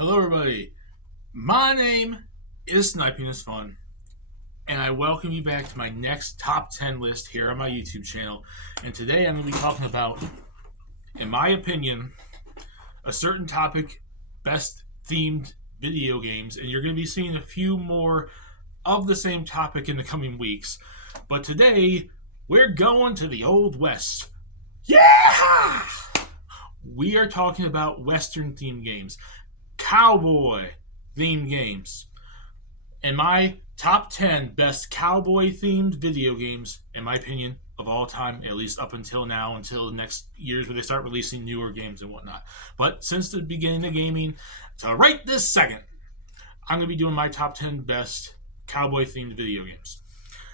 Hello, everybody. My name is Sniping is Fun, and I welcome you back to my next top 10 list here on my YouTube channel. And today I'm going to be talking about, in my opinion, a certain topic, best themed video games. And you're going to be seeing a few more of the same topic in the coming weeks. But today, we're going to the Old West. Yeah! We are talking about Western themed games. Cowboy themed games. And my top 10 best cowboy themed video games, in my opinion, of all time, at least up until now, until the next years where they start releasing newer games and whatnot. But since the beginning of gaming, so right this second, I'm going to be doing my top 10 best cowboy themed video games.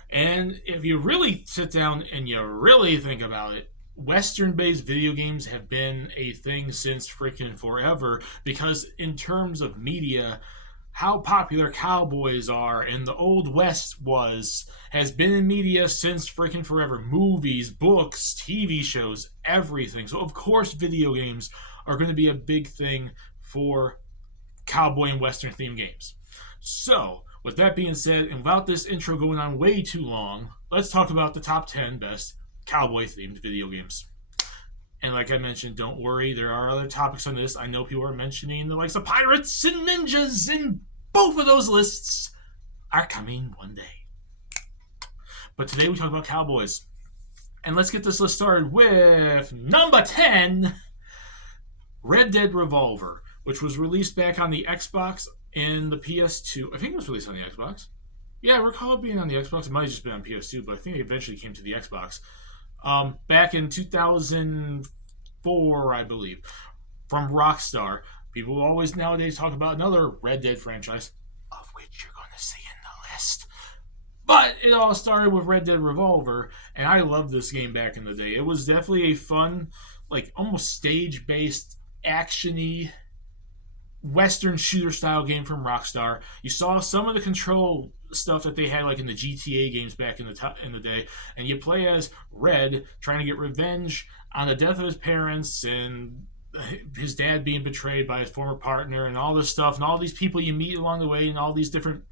And if you really sit down and you really think about it, Western-based video games have been a thing since freaking forever because in terms of media, how popular cowboys are and the Old West has been in media since freaking forever. Movies, books, TV shows, everything. So of course video games are going to be a big thing for cowboy and Western themed games. So with that being said, and without this intro going on way too long, let's talk about the top 10 best cowboy-themed video games. And like I mentioned, don't worry, there are other topics on this. I know people are mentioning the likes of pirates and ninjas, and both of those lists are coming one day. But today we talk about cowboys. And let's get this list started with number 10, Red Dead Revolver, which was released back on the Xbox and the PS2. I think it was released on the Xbox. Yeah, I recall it being on the Xbox. It might have just been on PS2, but I think it eventually came to the Xbox. Back in 2004, I believe, from Rockstar. People always nowadays talk about another Red Dead franchise, of which you're going to see in the list. But it all started with Red Dead Revolver, and I loved this game back in the day. It was definitely a fun, like almost stage-based, action-y, Western shooter style game from Rockstar. You saw some of the control stuff that they had like in the GTA games back in the day, and you play as Red trying to get revenge on the death of his parents and his dad being betrayed by his former partner and all this stuff and all these people you meet along the way and all these different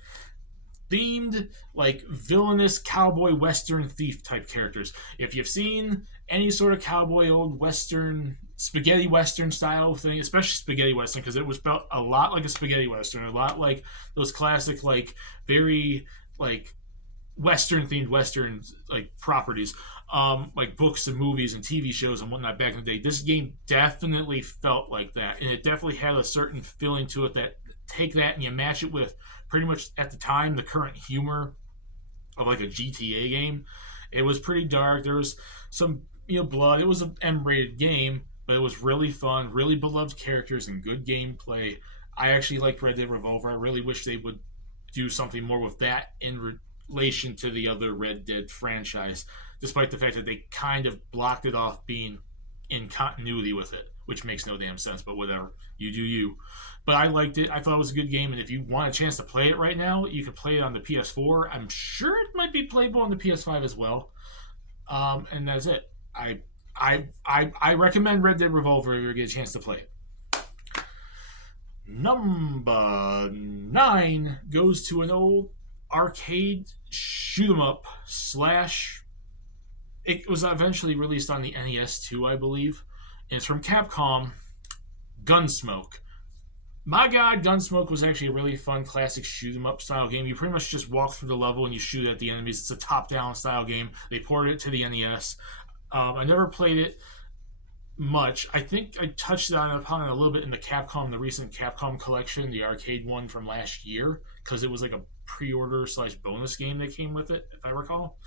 themed like villainous cowboy western thief type characters. If you've seen any sort of cowboy old western spaghetti western style thing, especially spaghetti western, because it was felt a lot like a spaghetti western, a lot like those classic like very like western themed western like properties, like books and movies and TV shows and whatnot back in the day. This game definitely felt like that, and it definitely had a certain feeling to it that take that and you match it with pretty much at the time the current humor of like a GTA game. It was pretty dark. There was some blood. It was an M-rated game, but it was really fun, really beloved characters, and good gameplay. I actually liked Red Dead Revolver. I really wish they would do something more with that in relation to the other Red Dead franchise, despite the fact that they kind of blocked it off being in continuity with it, which makes no damn sense, but whatever. You do you. But I liked it. I thought it was a good game, and if you want a chance to play it right now, you can play it on the PS4. I'm sure it might be playable on the PS5 as well. And that's it. I recommend Red Dead Revolver if you get a chance to play it. Number 9 goes to an old arcade shoot 'em up slash. It was eventually released on the NES too, I believe. And it's from Capcom, Gunsmoke. My God, Gunsmoke was actually a really fun classic shoot 'em up style game. You pretty much just walk through the level and you shoot at the enemies. It's a top-down style game. They ported it to the NES. I never played it much. I think I touched upon it a little bit in the recent Capcom collection, the arcade one from last year, because it was like a pre-order / bonus game that came with it, if I recall.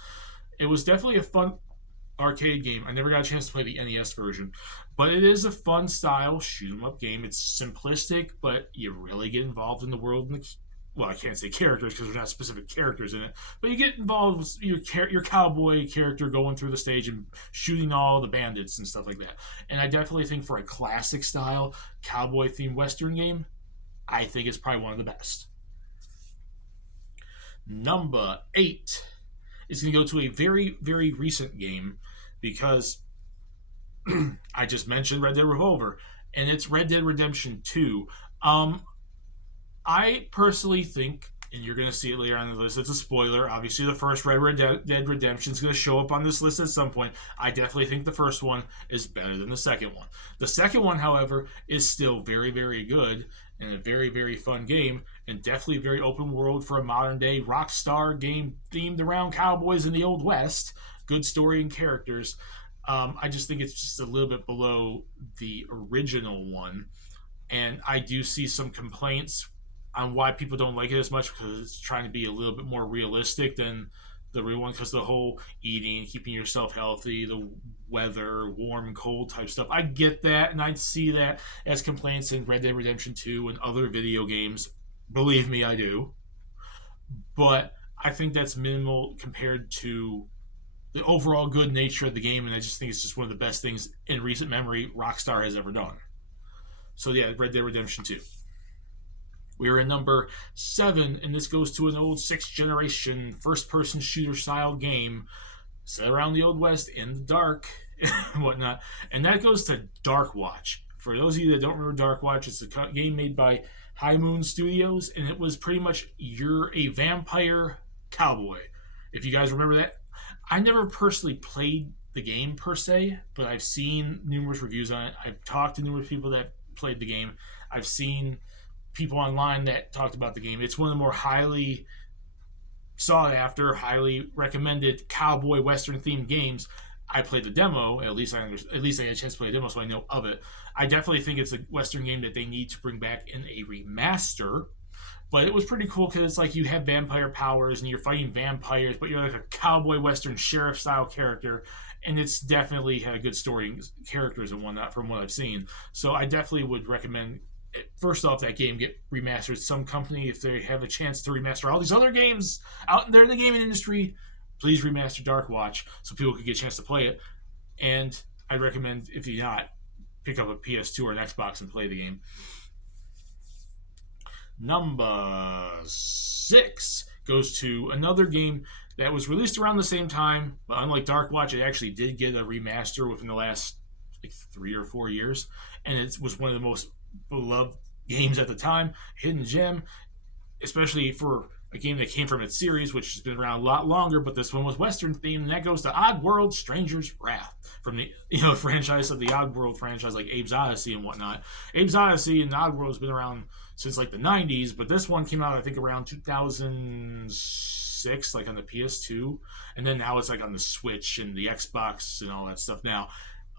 It was definitely a fun arcade game. I never got a chance to play the NES version, but it is a fun style shoot 'em up game. It's simplistic, but you really get involved in the world. Well, I can't say characters because there's not specific characters in it, but you get involved with your cowboy character going through the stage and shooting all the bandits and stuff like that. And I definitely think for a classic style cowboy themed western game, I think it's probably one of the best. Number 8 is going to go to a very, very recent game because I just mentioned Red Dead Revolver, and it's Red Dead Redemption 2. I personally think, and you're going to see it later on in the list, it's a spoiler. Obviously, the first Dead Redemption is going to show up on this list at some point. I definitely think the first one is better than the second one. The second one, however, is still very, very good and a very, very fun game, and definitely very open world for a modern day Rockstar game themed around cowboys in the Old West. Good story and characters. I just think it's just a little bit below the original one, and I do see some complaints on why people don't like it as much because it's trying to be a little bit more realistic than the real one. Because the whole eating, keeping yourself healthy, the weather, warm, cold type stuff, I get that, and I see that as complaints in Red Dead Redemption 2 and other video games. Believe me, I do. But I think that's minimal compared to the overall good nature of the game, and I just think it's just one of the best things in recent memory Rockstar has ever done. So yeah, Red Dead Redemption 2. We are in number 7, and this goes to an old 6th generation first-person shooter style game set around the Old West in the dark and whatnot. And that goes to Dark Watch. For those of you that don't remember Dark Watch, it's a game made by High Moon Studios, and it was pretty much you're a vampire cowboy. If you guys remember that, I never personally played the game per se, but I've seen numerous reviews on it. I've talked to numerous people that played the game. I've seen people online that talked about the game. It's one of the more highly sought after, highly recommended cowboy western themed games. I played the demo. At least I had a chance to play the demo, so I know of it. I definitely think it's a western game that they need to bring back in a remaster. But it was pretty cool because it's like you have vampire powers and you're fighting vampires, but you're like a cowboy western sheriff style character, and it's definitely had a good story and characters and whatnot from what I've seen. So I definitely would recommend, first off, that game get remastered. Some company, if they have a chance to remaster all these other games out there in the gaming industry, please remaster Dark Watch so people could get a chance to play it. And I'd recommend, if you not, pick up a PS2 or an Xbox and play the game. Number 6 goes to another game that was released around the same time, but unlike Dark Watch, it actually did get a remaster within the last 3 or 4 years, and it was one of the most beloved games at the time. Hidden gem, especially for a game that came from its series, which has been around a lot longer, but this one was Western themed, and that goes to Oddworld Stranger's Wrath from the franchise of the Oddworld franchise, like Abe's Odyssey and whatnot. Abe's Odyssey and Oddworld has been around since like the 90s, but this one came out I think around 2006, like on the PS2, and then now it's like on the Switch and the Xbox and all that stuff. Now,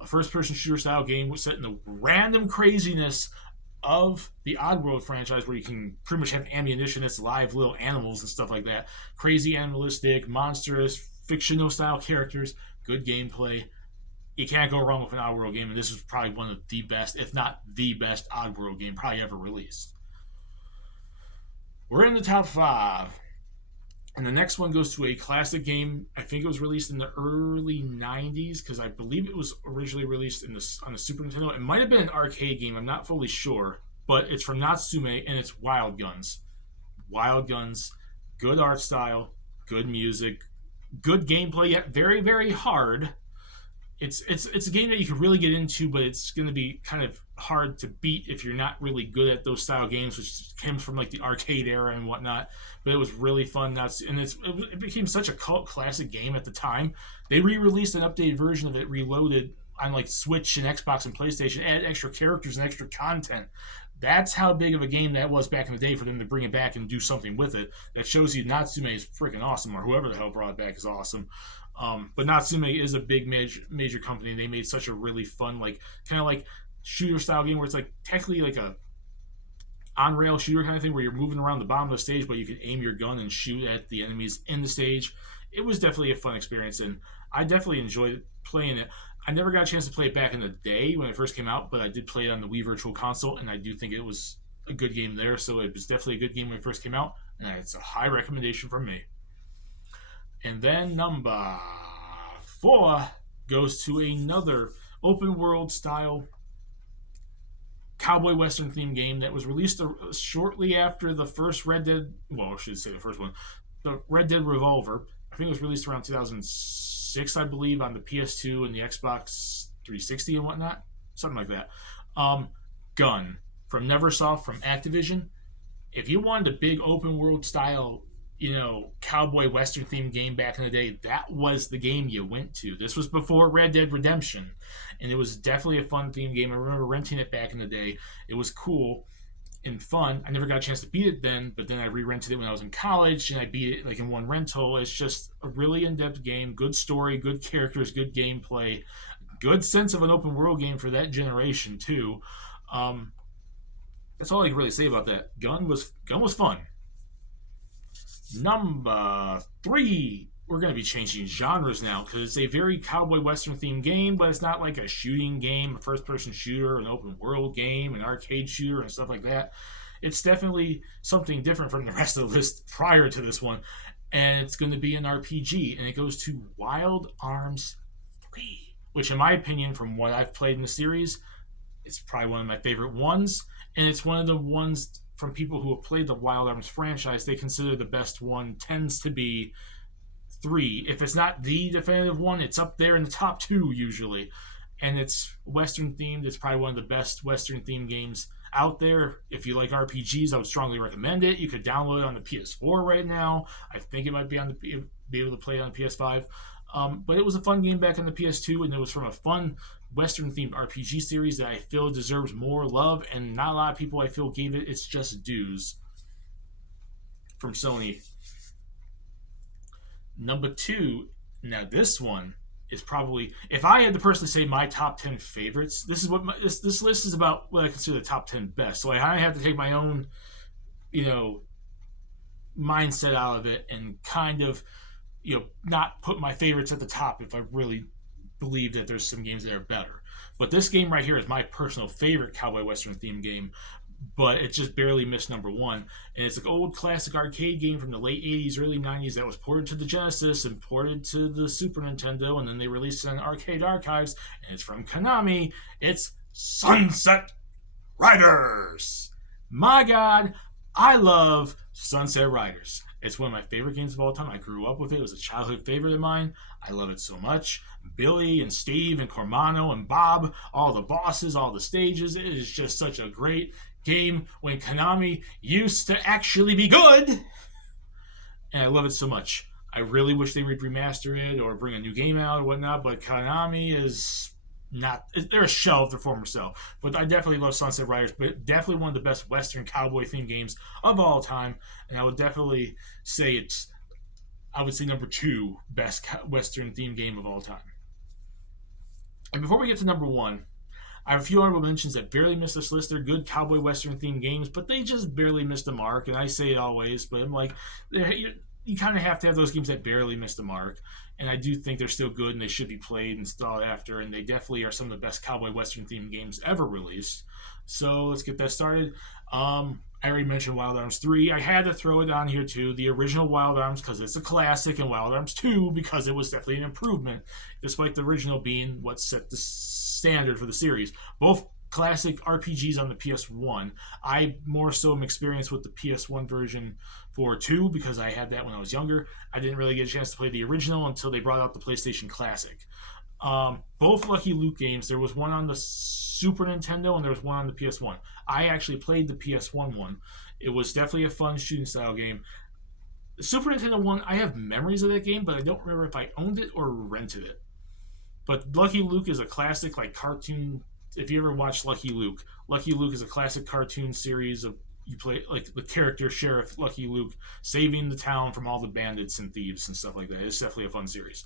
a first-person shooter style game was set in the random craziness of the Oddworld franchise, where you can pretty much have ammunition that's live little animals and stuff like that. Crazy, animalistic, monstrous, fictional style characters, good gameplay. You can't go wrong with an Oddworld game, and this is probably one of the best, if not the best, Oddworld game probably ever released. We're in the top 5. And the next one goes to a classic game. I think it was released in the early 90s, because I believe it was originally released on the Super Nintendo. It might have been an arcade game. I'm not fully sure. But it's from Natsume, and it's Wild Guns. Wild Guns, good art style, good music, good gameplay, yet very, very hard. It's a game that you can really get into, but it's going to be kind of hard to beat if you're not really good at those style games, which came from like the arcade era and whatnot. But it was really fun. And it became such a cult classic game at the time. They re-released an updated version of it, reloaded on like Switch and Xbox and PlayStation, added extra characters and extra content. That's how big of a game that was back in the day for them to bring it back and do something with it. That shows you Natsume is freaking awesome, or whoever the hell brought it back is awesome. But Natsume is a big major company. They made such a really fun, like kind of like shooter style game where it's like technically like a on-rail shooter kind of thing where you're moving around the bottom of the stage, but you can aim your gun and shoot at the enemies in the stage. It was definitely a fun experience, and I definitely enjoyed playing it. I never got a chance to play it back in the day when it first came out, but I did play it on the Wii Virtual Console, and I do think it was a good game there. So it was definitely a good game when it first came out, and it's a high recommendation from me. And then number 4 goes to another open world style cowboy western themed game that was released shortly after the first Red Dead. Well, I should say the first one, the Red Dead Revolver. I think it was released around 2006, I believe, on the PS2 and the Xbox 360 and whatnot, something like that. Gun from Neversoft, from Activision. if you wanted a big open world style, cowboy western themed game back in the day, that was the game you went to. This was before Red Dead Redemption, and it was definitely a fun themed game. I remember renting it back in the day. It was cool and fun. I never got a chance to beat it then, but then I re-rented it when I was in college, and I beat it like in one rental. It's just a really in-depth game, good story, good characters, good gameplay, good sense of an open world game for that generation too. Um, that's all I can really say about that. Gun was fun. Number three, we're going to be changing genres now because it's a very cowboy western themed game, but it's not like a shooting game, a first person shooter, an open world game, an arcade shooter, and stuff like that. It's definitely something different from the rest of the list prior to this one, and it's going to be an RPG, and it goes to Wild Arms 3, which, in my opinion, from what I've played in the series, it's probably one of my favorite ones, and it's one of the ones from people who have played the Wild Arms franchise, they consider the best one tends to be 3. If it's not the definitive one, it's up there in the top 2 usually. And it's Western themed. It's probably one of the best Western themed games out there. If you like RPGs, I would strongly recommend it. You could download it on the PS4 right now. I think it might be be able to play it on PS5. But it was a fun game back on the PS2, and it was from a fun Western themed RPG series that I feel deserves more love, and not a lot of people I feel gave it its just dues from Sony. Number 2, now this one is probably, if I had to personally say my top 10 favorites, this list is about what I consider the top 10 best. So I have to take my own, mindset out of it and kind of, not put my favorites at the top if I really believe that there's some games that are better. But this game right here is my personal favorite cowboy western themed game, but it just barely missed number 1. And it's an old classic arcade game from the late 80s, early 90s that was ported to the Genesis and ported to the Super Nintendo, and then they released it on Arcade Archives, and it's from Konami. It's Sunset Riders. My God, I love Sunset Riders. It's one of my favorite games of all time. I grew up with it. It was a childhood favorite of mine. I love it so much. Billy and Steve and Cormano and Bob, all the bosses, all the stages. It is just such a great game when Konami used to actually be good. And I love it so much. I really wish they would remaster it or bring a new game out or whatnot, but Konami is not, they're a shell of their former self. But I definitely love Sunset Riders, but definitely one of the best Western cowboy themed games of all time. And I would definitely say number 2 best Western themed game of all time. And before we get to number 1, I have a few honorable mentions that barely missed this list. They're good cowboy western themed games, but they just barely missed the mark. And I say it always, but I'm like, you kind of have to have those games that barely miss the mark. And I do think they're still good and they should be played and sought after. And they definitely are some of the best cowboy western themed games ever released. So let's get that started. I already mentioned Wild Arms 3. I had to throw it on here too. The original Wild Arms because it's a classic, and Wild Arms 2 because it was definitely an improvement, despite the original being what set the standard for the series. Both classic RPGs on the PS1. I more so am experienced with the PS1 version for 2 because I had that when I was younger. I didn't really get a chance to play the original until they brought out the PlayStation Classic. Both Lucky Luke games, there was one on the Super Nintendo and there was one on the PS1. I actually played the PS1 one. It was definitely a fun shooting style game. The Super Nintendo one, I have memories of that game, but I don't remember if I owned it or rented it. But Lucky Luke is a classic cartoon. If you ever watched Lucky Luke is a classic cartoon series of, you play the character Sheriff Lucky Luke saving the town from all the bandits and thieves and stuff like that. It's definitely a fun series.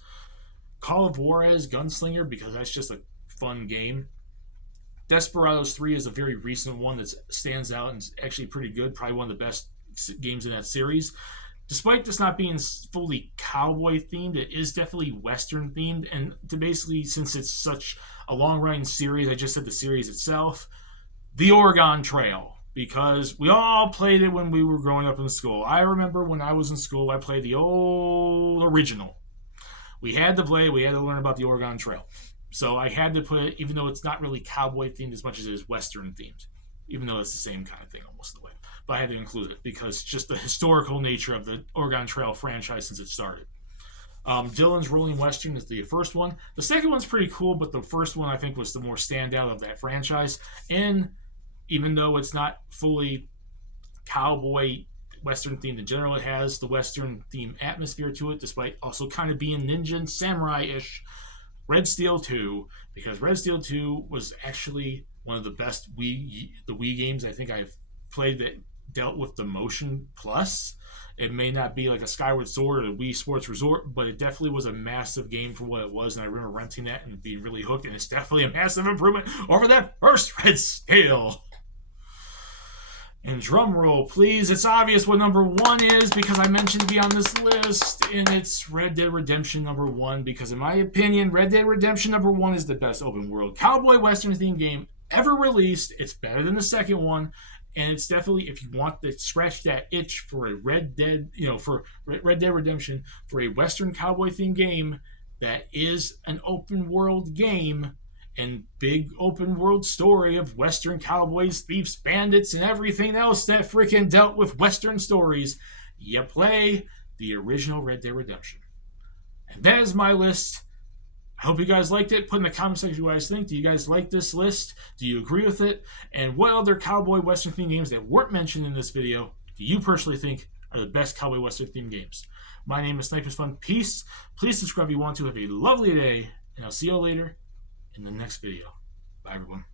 Call of Juarez Gunslinger, because that's just a fun game. Desperados 3 is a very recent one that stands out and is actually pretty good. Probably one of the best games in that series. Despite this not being fully cowboy themed, it is definitely Western themed. And basically, since it's such a long running series, I just said the series itself, the Oregon Trail. Because we all played it when we were growing up in school. I remember when I was in school, I played the old original. We had to learn about the Oregon Trail. So I had to put it, even though it's not really cowboy themed as much as it is Western themed. Even though it's the same kind of thing almost in a way. But I had to include it because just the historical nature of the Oregon Trail franchise since it started. Dylan's Rolling Western is the first one. The second one's pretty cool, but the first one I think was the more standout of that franchise. And even though it's not fully cowboy Western themed in general. It has the Western theme atmosphere to it, despite also kind of being ninja and samurai ish. Red Steel 2, because Red Steel 2 was actually one of the best Wii games I think I've played that dealt with the motion plus. It may not be like a Skyward Sword or a Wii Sports Resort, but it definitely was a massive game for what it was, and I remember renting that and being really hooked, and it's definitely a massive improvement over that first Red Steel. And drum roll, please. It's obvious what number 1 is because I mentioned to be on this list, and it's Red Dead Redemption number 1 because, in my opinion, Red Dead Redemption number 1 is the best open world cowboy Western themed game ever released. It's better than the second one, and it's definitely, if you want to scratch that itch for a Red Dead, for Red Dead Redemption, for a Western cowboy themed game that is an open world game and big open world story of Western cowboys, thieves, bandits, and everything else that freaking dealt with Western stories, you play the original Red Dead Redemption. And that is my list. I hope you guys liked it. Put in the comment section what you guys think. Do you guys like this list? Do you agree with it? And what other cowboy Western themed games that weren't mentioned in this video do you personally think are the best cowboy Western themed games? My name is Sniper's Fun. Peace. Please subscribe if you want to. Have a lovely day, and I'll see you all later in the next video. Bye, everyone.